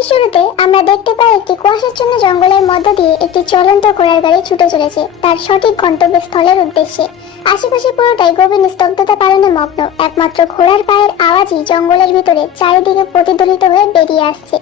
গল্পের শুরুতে আমরা দেখতে পাই একটি কুয়াশাচ্ছন্ন জঙ্গলের মধ্য দিয়ে একটি চলন্ত ঘোড়ার গাড়ি ছুটে চলেছে তার সঠিক গন্তব্যস্থলের উদ্দেশ্যে। আশেপাশে পুরোটাই গভীর নিস্তব্ধতা পালনে মগ্ন, একমাত্র ঘোড়ার পায়ের আওয়াজই জঙ্গলের ভিতরে চারিদিকে প্রতিধ্বনিত হয়ে বেরিয়ে আসছে।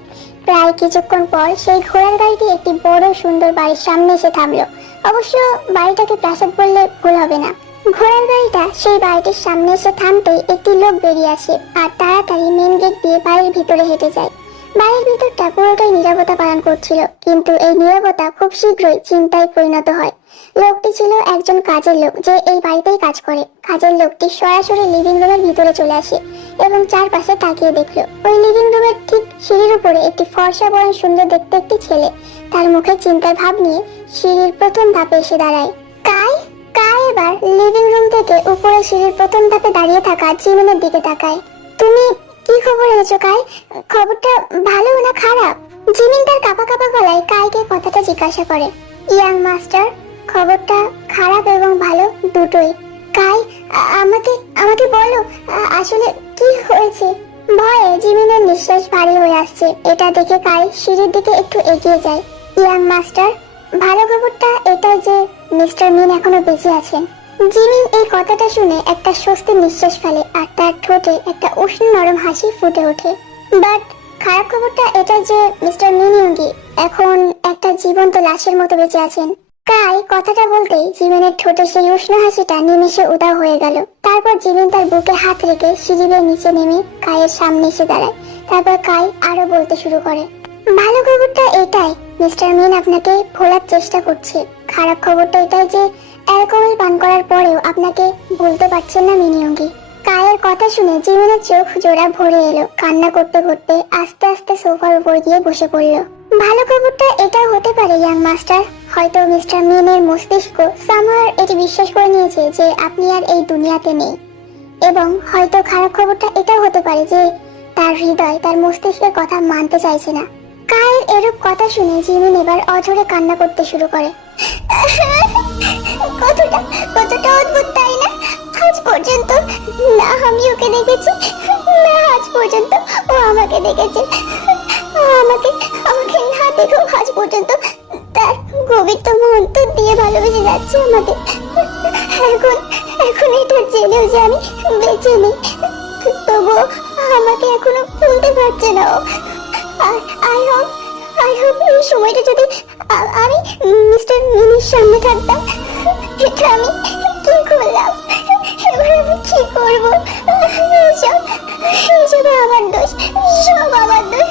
প্রায় কিছুক্ষণ পর সেই ঘোড়ার গাড়িটি একটি বড় সুন্দর বাড়ির সামনে এসে থামলো। অবশ্য বাড়িটাকে প্রাসাদ বললে ভুল হবে না। ঘোড়ার গাড়িটা সেই বাড়িটির সামনে এসে থামতেই একটি লোক বেরিয়ে আসে আর তাড়াতাড়ি মেন গেট দিয়ে বাড়ির ভিতরে হেঁটে যায়। বাড়ির ভিতরটা পুরোটাই নীরবতা পালন করছিল, কিন্তু এই নীরবতা খুব শীঘ্রই চিন্তায় পরিণত হয়। লোকটি ছিল একজন কাজের লোক যে এই বাড়িতেই কাজ করে। কাজের লোকটি সরাসরি লিভিং রুমের ভিতরে চলে আসে এবং চারপাশে তাকিয়ে দেখলো ওই লিভিং রুমের ঠিক সিঁড়ির উপরে একটি ফর্সা বরং সুন্দর দেখতে একটি ছেলে তার মুখে চিন্তার ভাব নিয়ে সিঁড়ির প্রথম ধাপে এসে দাঁড়ায়। কাই এবার লিভিং রুম থেকে উপরে সিঁড়ির প্রথম ধাপে দাঁড়িয়ে থাকা জিমিনের দিকে তাকায়। তুমি কি খবর এনেছো কাই? খবরটা ভালো না খারাপ? জিমিন তার কাঁপা কাঁপা গলায় কাইকে কথাটা জিজ্ঞাসা করে। ইয়াং মাস্টার, খবরটা খারাপ এবং ভালো দুটোই। কাই আমাকে আমাকে বলো, আসলে কি হয়েছে? ভয়ে জিমিনের নিঃশ্বাস ভারী হয়ে আসছে। এটা দেখে কাই সিঁড়ির দিকে একটু এগিয়ে যায়। ইয়াং মাস্টার, ভালো খবরটা এটা যে মিস্টার মিন এখনো বেঁচে আছেন। জিমিন এই কথাটা শুনে একটা স্বস্তির নিঃশ্বাস ফেলে আর তার ঠোঁটে একটা উষ্ণ নরম হাসি ফুটে ওঠে। বাট খারাপ খবরটা এটা যে মিস্টার মিন ইয়ঙ্গি এখন একটা জীবন্ত লাশের মতো বেঁচে আছেন। কাই কথাটা বলতেই জিমিনের ঠোঁটে সেই উষ্ণ হাসিটা নিমেষে উধাও হয়ে গেল। তারপর জিমিন তার বুকে হাত রেখে সিঁড়ি বেয়ে নিচে নেমে কাইয়ের সামনে এসে দাঁড়ায়। তারপর কাই আরো বলতে শুরু করে, ভালো খবরটা এটাই মিস্টার মিন আপনাকে ভোলার চেষ্টা করছে। খারাপ খবরটা এটাই যে অ্যালকোহল পান করার পরেও আপনাকে বলতে পারছেন না মিনিয়ঙ্গি। কায়ের কথা শুনে জিমিনের চোখ জোড়া ভরে এলো। কান্না করতে করতে আস্তে আস্তে সোফার উপর গিয়ে বসে পড়ল। ভালো খবরটা এটাও হতে পারে ইয়াং মাস্টার, হয়তো মিস্টার মিনের মস্তিষ্ক সামহার এটি বিশ্বাস করে নিয়েছে যে আপনি আর এই দুনিয়াতে নেই। এবং হয়তো খারাপ খবরটা এটাও হতে পারে যে তার হৃদয় তার মস্তিষ্কের কথা মানতে চাইছে না। কায়ের এরূপ কথা শুনে জিমিন এবার অঝরে কান্না করতে শুরু করে। কতটা কতটা অদ্ভুত তাই না? আজ পর্যন্ত না আমি ওকে দেখেছি, না আজ পর্যন্ত ও আমাকে দেখেছে। আমাকে আমাকে না দেখেও আজ পর্যন্ত তার গভীরতম অন্তর দিয়ে ভালোবেসে যাচ্ছে আমাকে। এখন এখন এটা জেনেও যে আমি বেঁচে নেই, তবুও আমাকে এখনো ভুলতে পারছে না ও। আই হোপ এই সময়টা যদি আমি মিস্টার মিনের সামনে থাকতাম। এটা আমি কি করলাম? এবার আমি কি করব? এসব আমার দোষ, সব আমার দোষ।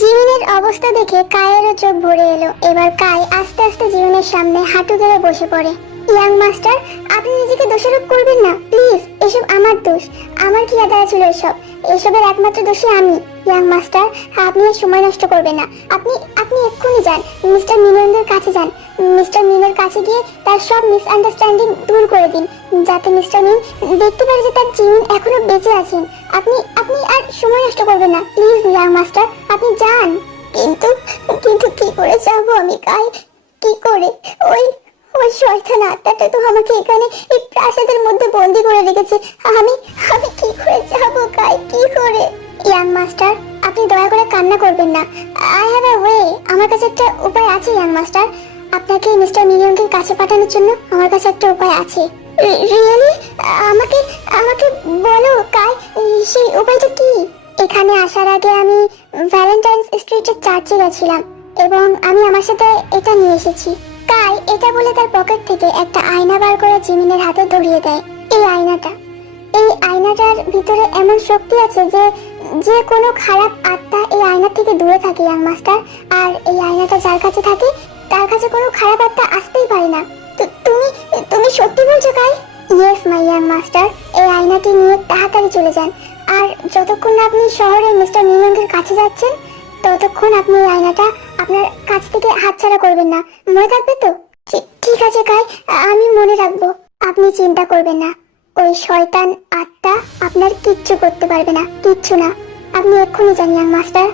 জিমিনের অবস্থা দেখে কায়েরও চোখ ভরে এলো। এবার কাই আস্তে আস্তে জিমিনের সামনে হাঁটু গেড়ে বসে পড়ে। ইয়াং মাস্টার, আপনি নিজেকে দোষারোপ করবেন না প্লিজ। এসব আমার দোষ, আমার কি আদায় ছিল এসব? এসবের একমাত্র দোষী আমি। ইয়াং মাস্টার, আপনি আর সময় নষ্ট করবেন না। আপনি আপনি এক্ষুনি যান, মিস্টার মিনের কাছে যান। মিস্টার মিনের কাছে গিয়ে তার সব মিসআন্ডারস্ট্যান্ডিং দূর করে দিন, যাতে মিস্টার মিন দেখতে পারে যে তার জিমিন এখনো বেঁচে আছেন। আপনি আপনি আর সময় নষ্ট করবেন না প্লিজ ইয়াং মাস্টার, আপনি যান। কিন্তু কিন্তু কি করে যাবো আমি কাই? কি করে? ওই ওই শয়তান আত্মাটা তো আমাকে এখানে এই প্রাসাদের মধ্যে বন্দি করে রেখেছে। আমি আমি কি করে যাবো কাই, কি করে? ইয়াং মাস্টার, আপনি দয়া করে কান্না করবেন না। আই হ্যাভ আ ওয়ে, আমার কাছে একটা উপায় আছে ইয়াং মাস্টার। আপনাকে মিস্টার মিনিয়ঙ্গের কাছে পাঠানোর জন্য আমার কাছে একটা উপায় আছে। রিয়েলি? আমাকে আমাকে বলো কাই, সেই উপায়টা কি? এখানে আসার আগে আমি ভ্যালেন্টাইন্স স্ট্রিটের চার্চে গেছিলাম এবং আমি আমার সাথে এটা নিয়ে এসেছি। কাই এটা বলে তার পকেট থেকে একটা আয়না বার করে জিমিনের হাতে ধরিয়ে দেয়। এই আয়নাটার ভিতরে এমন শক্তি আছে যে যে কোনো খারাপ আত্মা এই আয়না থেকে দূরে থাকে ইয়াং মাস্টার। আর এই আয়নাটা যার কাছে থাকে তার কাছে কোনো খারাপ আত্মা আসতেই পারে না। তুমি তুমি সত্যি বলছো কাই? ইয়েস মাই ইয়াং মাস্টার, এই আয়নাটি নিয়ে তাড়াতাড়ি চলে যান। আর যতক্ষণ না আপনি শহরে মিস্টার মিনিয়ঙ্গের কাছে যাচ্ছেন ততক্ষণ আপনি এই আয়নাটা আপনার কাছ থেকে হাতছাড়া করবেন না। মনে থাকবে তো? ঠিক আছে কাই, আমি মনে রাখবো। আপনি চিন্তা করবেন না, ওই শয়তান আত্মা আপনার কিচ্ছু করতে পারবে না, কিচ্ছু না। আপনি এক্ষুনি যান ইয়াং মাস্টার।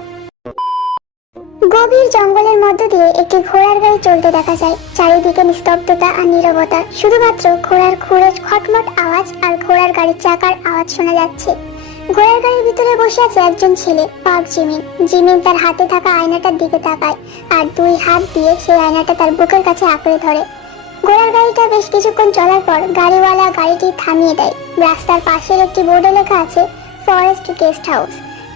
গভীর জঙ্গলের মধ্য দিয়ে একটি ঘোড়ার গাড়ি চলতে দেখা যায়। চারিদিকে নিস্তব্ধতা আর নীরবতা, শুধুমাত্র ঘোড়ার খুঁড়ে খটমট আওয়াজ আর ঘোড়ার গাড়ির চাকার আওয়াজ শোনা যাচ্ছে। ঘোড়ার গাড়ির ভিতরে বসে আছে একজন ছেলে, পাপ জিমিন। জিমিন তার হাতে থাকা আয়নাটার দিকে তাকায় আর দুই হাত দিয়ে সেই আয়নাটা তার বুকের কাছে আঁকড়ে ধরে। ঘোড়ার গাড়িটা বেশ কিছুক্ষণ চলার পর গাড়িওয়ালা গাড়িটি থামিয়ে দেয়। রাস্তার পাশের একটি বোর্ডে লেখা আছে ফরেস্ট গেস্ট হাউস।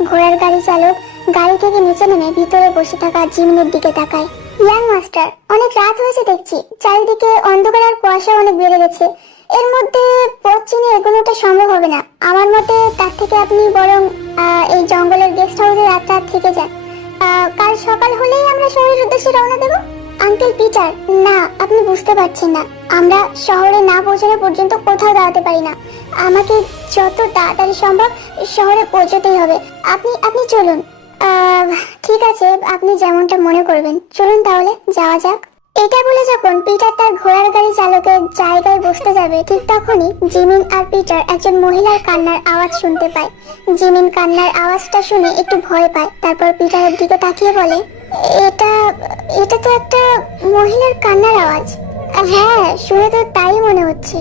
ঘোড়ার গাড়ি চালক গাড়ি থেকে নিচে নেমে ভিতরে বসে থাকা জিমিনের দিকে তাকায়। ইয়াং মাস্টার, অনেক রাত হয়েছে দেখছি, চারিদিকে অন্ধকার আর কুয়াশা অনেক বেড়ে গেছে। এর মধ্যে পথ চিনে এগোনোটা সম্ভব হবে না। আমার মতে তার থেকে আপনি বরং এই জঙ্গলের গেস্ট হাউসে রাতটা থেকে যান। কাল সকাল হলেই আমরা শহরের উদ্দেশ্যে রওনা দেব। আঙ্কেল পিটার, না, আপনি বুঝতে পারছেন না। আমরা শহরে না পৌঁছানো পর্যন্ত কোথাও দাঁড়াতে পারি না। আমাকে যত তাড়াতাড়ি সম্ভব শহরে পৌঁছতেই হবে। আপনি আপনি চলুন। ঠিক আছে, আপনি যেমনটা মনে করবেন। চলুন তাহলে যাওয়া যাক। এটা বলে যখন পিটার তার ঘোড়ার গাড়ি চালকের জায়গায় বসতে যাবে, ঠিক তখনই জিমিন আর পিটার একজন মহিলার কান্নার আওয়াজ শুনতে পায়। জিমিন কান্নার আওয়াজটা শুনে একটু ভয় পায়। তারপর পিটারের দিকে তাকিয়ে বলে, এটা এটা তো একটা মহিলার কান্নার আওয়াজ। হ্যাঁ, শুনে তো তাই মনে হচ্ছে।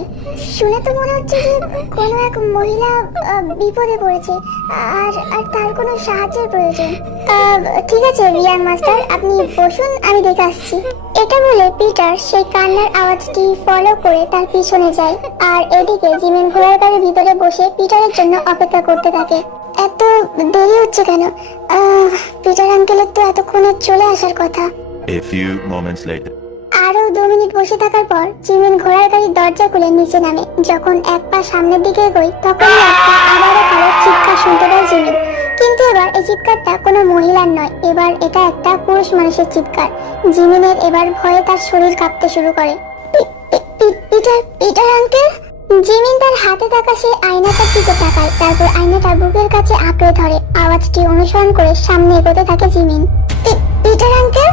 শুনে তো মনে হচ্ছে যে কোনো এক মহিলা বিপদে পড়েছে আর আর তার কোনো সাহায্যের প্রয়োজন। ঠিক আছে রিয়ান মাস্টার, আপনি বসুন, আমি দেখে আসছি। এটা বলে পিটার সেই কান্নার আওয়াজটি ফলো করে তার পিছনে যায়। আর এদিকে জিমিন ঘোড়ার গাড়ির ভিতরে বসে পিটারের জন্য অপেক্ষা করতে থাকে। এত দেরি হচ্ছে কেন? পিটার আঙ্কেলের তো এতক্ষণে চলে আসার কথা। A few moments later. আরো 2 মিনিট বসে থাকার পর জিমিন ঘোড়ার গাড়ির দরজা খুলে নিচে নামে। যখন এক পা সামনের দিকে এগোয় তখনই একটা আবারও কারো চিৎকার শুনতে পায় জিমিন। কিন্তু এবার এই চিৎকারটা কোনো মহিলার নয়, এবার এটা একটা পুরুষ মানুষের চিৎকার। জিমিনের এবার ভয়ে তার শরীর কাঁপতে শুরু করে। Peter Peter uncle! জিমিন তার হাতে থাকা সেই আয়নাটার দিকে তাকায়, তারপর আয়নাটা বুকের কাছে আঁকড়ে ধরে। আওয়াজটি অনুসরণ করে সামনে এগোতে থাকে Jimin. Peter uncle!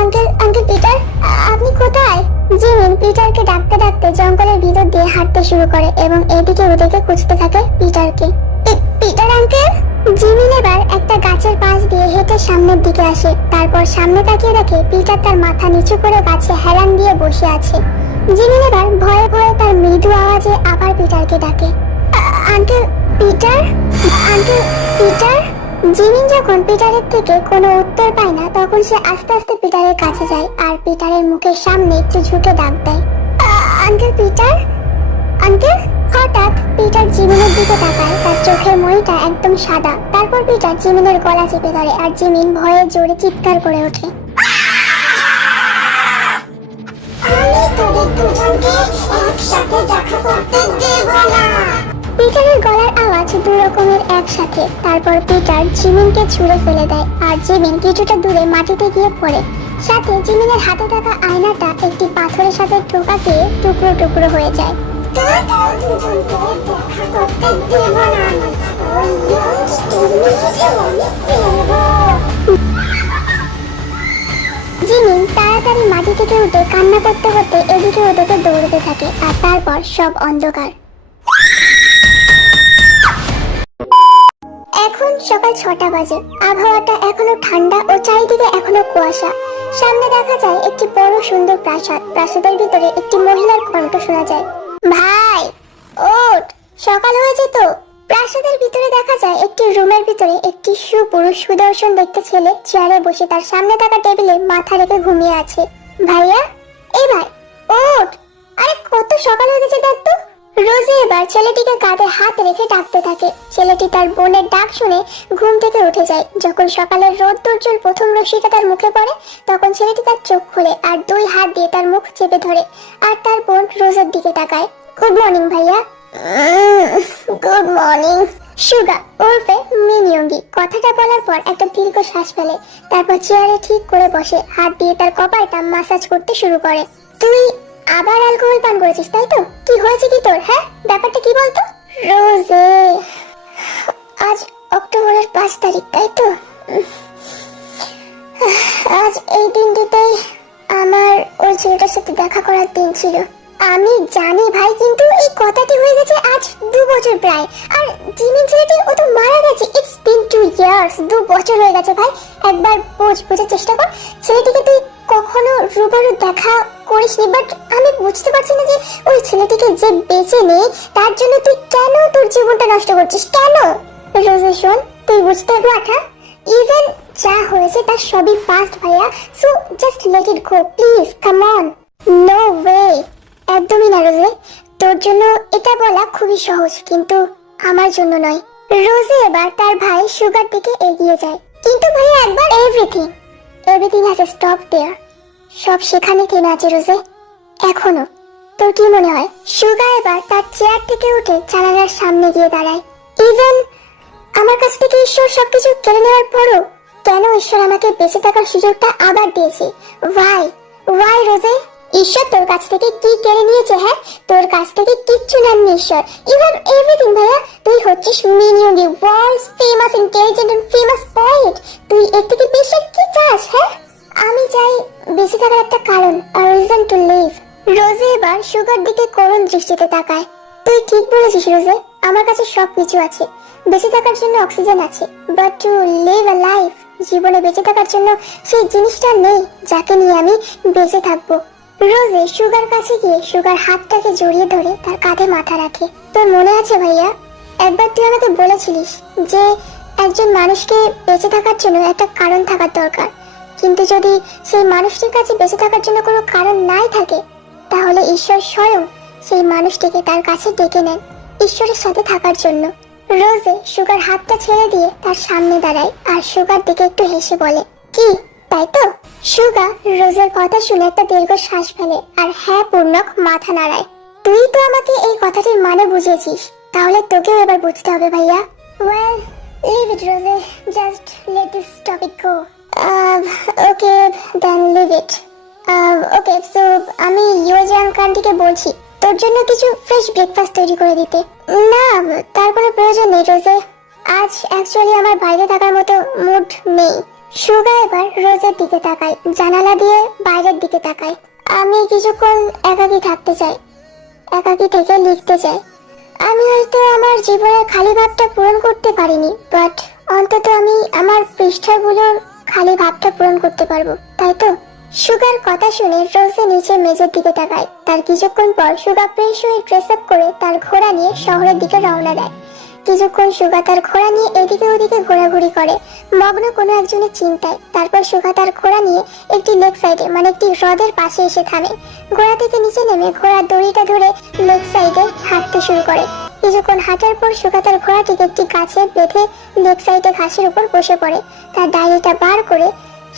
Uncle uncle Peter, আপনি কোথায়? জিমিন পিটারকে ডাকতে ডাকতে জঙ্গলের ভিতর দিয়ে হাঁটতে শুরু করে এবং এদিকে ওদিকে খুঁজতে থাকে পিটারকে। Peter uncle! জিমিন এবার একটা গাছের পাশ দিয়ে হেঁটে সামনের দিকে আসে। তারপর সামনে তাকিয়ে দেখে পিটার তার মাথা নিচু করে গাছে হেলান দিয়ে বসে আছে। জিমিন এবার ভয়ে ভয়ে তার মৃদু আওয়াজে আবার পিটারকে ডাকে। Uncle Peter! Uncle Peter! Jimin যখন পিটারের থেকে কোনো উত্তর পায় না, তখন সে আস্তে আস্তে পিটারের কাছে যায় আর পিটারের মুখের সামনে একটু ঝুঁকে ডাক দেয়, আঙ্কেল পিটার! আঙ্কেল! হঠাৎ পিটার জিমিনের দিকে তাকায়। তার চোখের মণিটা একদম সাদা। তারপর পিটার জিমিনের গলা চেপে ধরে আর জিমিন ভয়ে জোরে চিৎকার করে ওঠে। আমি তোদের দুজনকে একসাথে দেখা করতে দেব না! পিটারের গলার আওয়াজ দুই রকমের একসাথে। তারপর পিটার জিমিনকে ছুঁড়ে ফেলে দেয় আর জিমিন কিছুটা দূরে মাটিতে গিয়ে পড়ে। সাথে জিমিনের হাতে থাকা আয়নাটা একটি পাথরের সাথে টোকা খেয়ে টুকরো টুকরো হয়ে যায়। জিমিন তাড়াতাড়ি মাটি থেকে উঠে কান্না করতে করতে এদিকে ওদিকে দৌড়তে থাকে আর তারপর সব অন্ধকার। এখন সকাল 6টা বাজে। আবহাওয়াটা এখনো ঠান্ডা ও চারিদিকে এখনো কুয়াশা। সামনে দেখা যায় একটি বড় সুন্দর প্রাসাদ। প্রাসাদের ভিতরে একটি মহিলার কণ্ঠ শোনা যায়, ভাই ওঠ, সকাল হয়েছে তো। প্রাসাদের ভিতরে দেখা যায় একটি রুমের ভিতরে একটি সুপুরুষ সুদর্শন দেখতে ছেলে চেয়ারে বসে তার সামনে থাকা টেবিলে মাথা রেখে ঘুমিয়ে আছে। ভাইয়া, এই ভাই ওঠ, আরে কত সকাল হয়ে গেছে দেখ তো। রোজি এবার ছেলেটিকে কাঁধে হাত রেখে ডাকতে থাকে। ছেলেটি তার বোনের ডাক শুনে ঘুম থেকে উঠে যায়। যখন সকালের রোদ্দুজ্জ্বল প্রথম রশ্মিটা তার মুখে পড়ে, তখন ছেলেটি তার চোখ খোলে আর দুই হাত দিয়ে তার মুখ চেপে ধরে আর তার বোন রোজের দিকে তাকায়। গুড মর্নিং ভাইয়া। Good morning. সুগা ওরফে মিনিয়ঙ্গি কথাটা বলার পর একটা দীর্ঘ শ্বাস ফেলে। তারপর চেয়ারে ঠিক করে বসে হাত দিয়ে তার কপালটা মাসাজ করতে শুরু করে। তুই আবার অ্যালকোহল পান করেছিস তাই তো? কি হয়েছে কি তোর? হ্যাঁ, ব্যাপারটা কি বলতো? রোজে, আজ অক্টোবরের 5 তারিখ তাই তো? আজ এই দিনটিতেই আমার ওই ছেলেটার সাথে দেখা করার দিন ছিল। আমি জানি ভাই, কিন্তু এই কথাটি হয়ে গেছে আজ 2 বছর প্রায়। আর জিমিন ছেলেটি ও তো মারা গেছে। ইটস বিন 2 ইয়ার্স, 2 বছর হয়ে গেছে ভাই। একবার বোঝার চেষ্টা কর। ছেলেটিকে তুই কখনো রূপারও দেখা করিসনি, বাট আমি বুঝতে পারছি না যে ওই ছেলেটিকে যে বেঁচে নেই তার জন্য তুই কেন তোর জীবনটা নষ্ট করছিস, কেন? রোজে শোন, তুই বুঝতে পারছা, ইভেন যা হয়েছে তার সবই পাস্ট ভাইয়া। So just let it go please, come on. No way, একদমই না রোজে। তোর জন্য এটা বলা খুবই সহজ, কিন্তু আমার জন্য নয়। রোজে এবার তার ভাই সুগার দিকে এগিয়ে যায়। কিন্তু ভাইয়া একবার এভরিথিং হ্যাজ স্টপ দেয়ার। সব সেখানে থেমে আছে রোজে, এখনো। তোর কি মনে হয়? সুগা এবার তার চেয়ার থেকে উঠে জানালার সামনে গিয়ে দাঁড়ায়। ইভেন আমার কাছ থেকে ঈশ্বর সবকিছু কেড়ে নেওয়ার পরও কেন ঈশ্বর আমাকে বেঁচে থাকার সুযোগটা আবার দিয়েছে? ওয়াই রোজে? ঈশ্বর তোর কাছ থেকে কি কেড়ে নিয়েছে? হ্যাঁ, তোর কাছ থেকে কিচ্ছু নেননি ঈশ্বর। ইভেন এভরিথিং ভাইয়া। তুই হচ্ছিস Min Yoongi, world's famous intelligent and famous poet. তুই এর থেকে বেশি কি চাস? হ্যাঁ, আমি চাই বেঁচে থাকার একটা কারণ, a reason to live। রোজে এবার সুগার দিকে করুণ দৃষ্টিতে তাকায়। তুই ঠিক বলেছিস রোজে, আমার কাছে সবকিছু আছে, বেঁচে থাকার জন্য অক্সিজেন আছে, but to live a life, জীবনে বেঁচে থাকার জন্য সেই জিনিসটা নেই যাকে নিয়ে আমি বেঁচে থাকবো। রোজে সুগার কাছে গিয়ে সুগার হাতটাকে জড়িয়ে ধরে তার কাঁধে মাথা রাখে। তোর মনে আছে ভাইয়া, একবার তুই আমাকে বলেছিলিস যে একজন মানুষকে বেঁচে থাকার জন্য একটা কারণ থাকার দরকার, কিন্তু যদি সেই মানুষটির কাছে বেঁচে থাকার জন্য কোনো কারণ নাই থাকে, তাহলে ঈশ্বর স্বয়ং সেই মানুষটিকে তার কাছে ডেকে নেন ঈশ্বরের সাথে থাকার জন্য। রোজে সুগার হাতটা ছেড়ে দিয়ে তার সামনে দাঁড়ায় আর সুগার দিকে একটু হেসে বলে, কি তাই তো? সুগা রোজের কথা শুনে একটা দীর্ঘ শ্বাস ফেলে আর হ্যাঁ পূর্ণক মাথা নাড়ায়। তুই তো আমাকে এই কথাটির মানে বুঝিয়েছিস, তাহলে তোকেও এবার বুঝতে হবে ভাইয়া। ওয়েল, লিভ ইট রোজে, just let this topic go. Okay then leave it. Okay, so আমি ইউজান কান্টিকে বলছি তোর জন্য কিছু ফ্রেশ ব্রেকফাস্ট তৈরি করে দিতে। না, তার কোনো প্রয়োজন নেই রোজে, আজ অ্যাকচুয়ালি আমার বাইরে থাকার মতো মুড নেই। সুগা এবার রোজের দিকে তাকায়, জানালা দিয়ে বাইরের দিকে তাকায়। আমি কিছুক্ষণ একাকী থাকতে চাই, একাকী থেকে লিখতে চাই। আমি হয়তো আমার জীবনের খালি ভাবটা পূরণ করতে পারিনি, বাট অন্তত আমি আমার পৃষ্ঠাগুলোর খালি ভাবটা পূরণ করতে পারবো, তাই তো? সুগার কথা শুনে রোজে নিচে মেঝের দিকে তাকায়। তার কিছুক্ষণ পর সুগা ফ্রেশ হয়ে ড্রেস আপ করে তার ঘোড়া নিয়ে শহরের দিকে রওনা দেয়। কিছুক্ষণ সুগা তার ঘোড়া নিয়ে এদিকে ওদিকে ঘোরাঘুরি করে, মগ্ন কোনো একজনের চিন্তায়। তারপর সুগা তার ঘোড়া নিয়ে একটি লেক সাইডে, মানে একটি হ্রদের পাশে এসে থামে। ঘোড়া থেকে নিচে নেমে ঘোড়ার দড়িটা ধরে লেক সাইডে হাঁটতে শুরু করে। কিছুক্ষণ হাঁটার পর সুগা তার ঘোড়াটিকে একটি গাছে বেঁধে লেক সাইডে ঘাসের উপর বসে পড়ে। তার ডায়েরিটা বার করে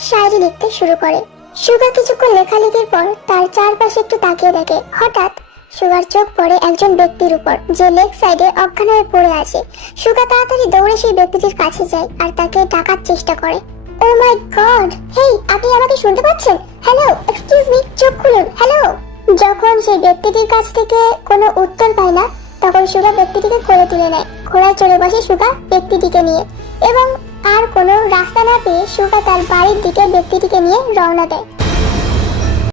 শায়রি লিখতে শুরু করে। সুগা কিছুক্ষণ লেখালেখির পর তার চারপাশে একটু তাকিয়ে দেখে। হঠাৎ সুগার চোখ পড়ে একজন ব্যক্তির উপর, যে লেক সাইডে অজ্ঞান হয়ে পড়ে আছে। সুগা তাড়াতাড়ি দৌড়ে সেই ব্যক্তিটির কাছে যায় আর তাকে ডাকার চেষ্টা করে। ও মাই গড, হেই, আপনি আমাকে শুনতে পাচ্ছেন? হ্যালো, এক্সকিউজ মি, চোখ খুলুন, হ্যালো। যখন সেই ব্যক্তিটির কাছ থেকে কোনো উত্তর পায় না, তখন সুগা ব্যক্তিটিকে কোলে তুলে নেয়। ঘোড়ায় চড়ে বসে সুগা ব্যক্তিটিকে নিয়ে, এবং আর কোনো রাস্তা না পেয়ে সুগা তার বাড়ির দিকে ব্যক্তিটিকে নিয়ে রওনা দেয়।